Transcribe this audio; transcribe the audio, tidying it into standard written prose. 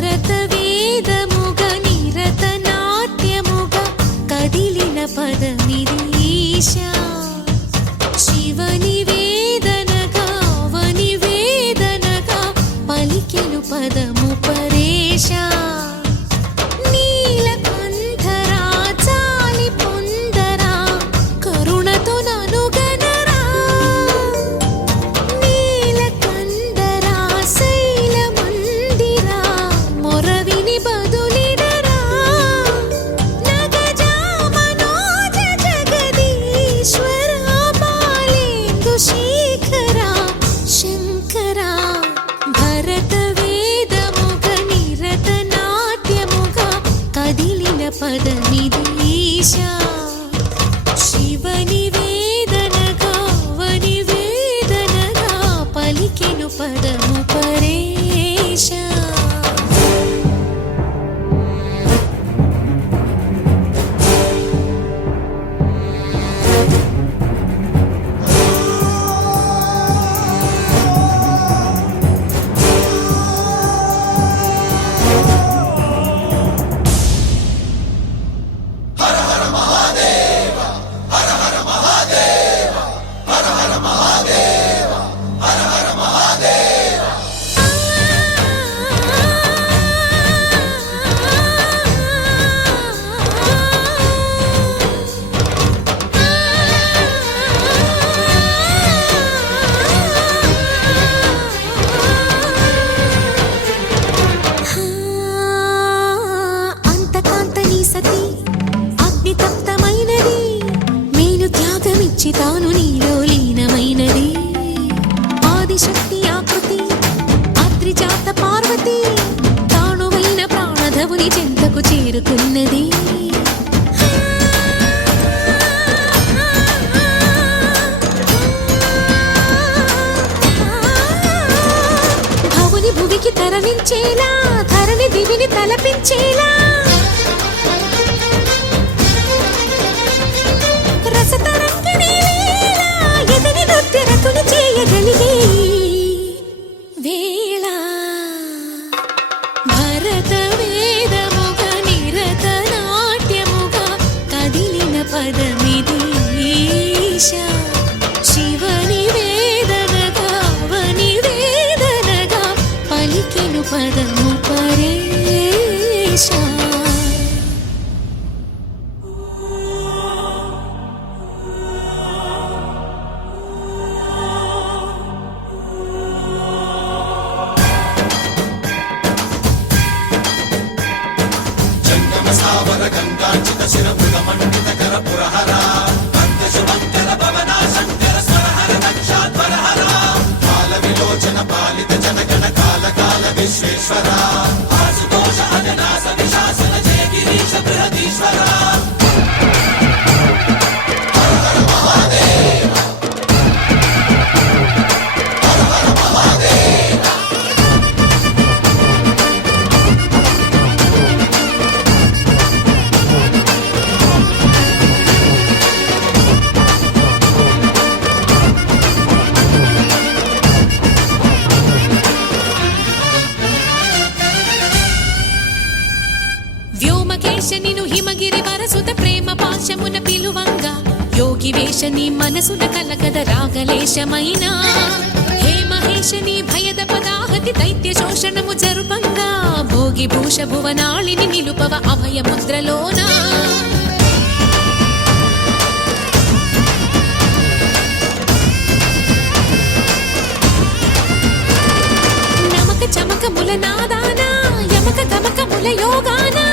భరత వేదముగ నిరత నాట్యముగ కదిలిన పదమిది ఈశా శివ నివేదనగా అవని వేదనగా పలికెను పదము పరేశా నీలకంఠరా చాలి పొందరా కరుణతో ననుగనరా నీలకంఠరా శైలమందిరా మొరవిని బదులిడరా నగజా మనోజ జగదీశ్వరా బాలేందు శేఖరా శంకరా భరత వేదముగ నిరత నాట్యముగ కదిలిన పదమిది ఈశా శివ నివేదనగా అవని వేదనగా పలికెను పదము పరేశా అంతకాంతని సతి అగ్నితప్తమైనది మేను త్యాగమిచ్చి తాను నీలో లీనమైనది ఆదిశక్తి ఆకృతి అత్రిజాత పార్వతి తానువైన ప్రాణధవుని చెంతకు చేరుకున్నది భవుని భువికి తరలించేలా ధరణి దివిని తలపించేలా రసతరంగిణి లీల ఎదిని నృత్యరతులు చేయగలిగే వేళ భరత వేదముగ నిరత నాట్యముగ కదిలిన పదమిది ఈశా శివ నివేదనగా అవని వేదనగా పలికెను పదము పరేశా స్థావర గంగాంచిత శిరపుర మండిత కర పురహర అంత శుభంకర భవన శంకర స్వరహర దక్షాధ్వరహర కాల విలోచన పాలిత జనగణ కాల కాల విశ్వేశ్వర ఆశుతోష అజనాస విశాసన జయ గిరీశ బృహదీశ్వర హర హర మహాదేవ హర హర మహాదేవ వ్యోమకేశ నిను హిమగిరి వరసుత ప్రేమ పాశమున పిలువంగా యోగి వేష నీ మనసున కలకద రాగలేశమైన హే మహేశ నీ భయద పదాహతి దైత్య శోషణము జరుపంగా భోగి భూష భువనాళిని నిలుపవ అభయ ముద్రలోన నమక చమకముల నాదానా యమక గమకముల యోగానా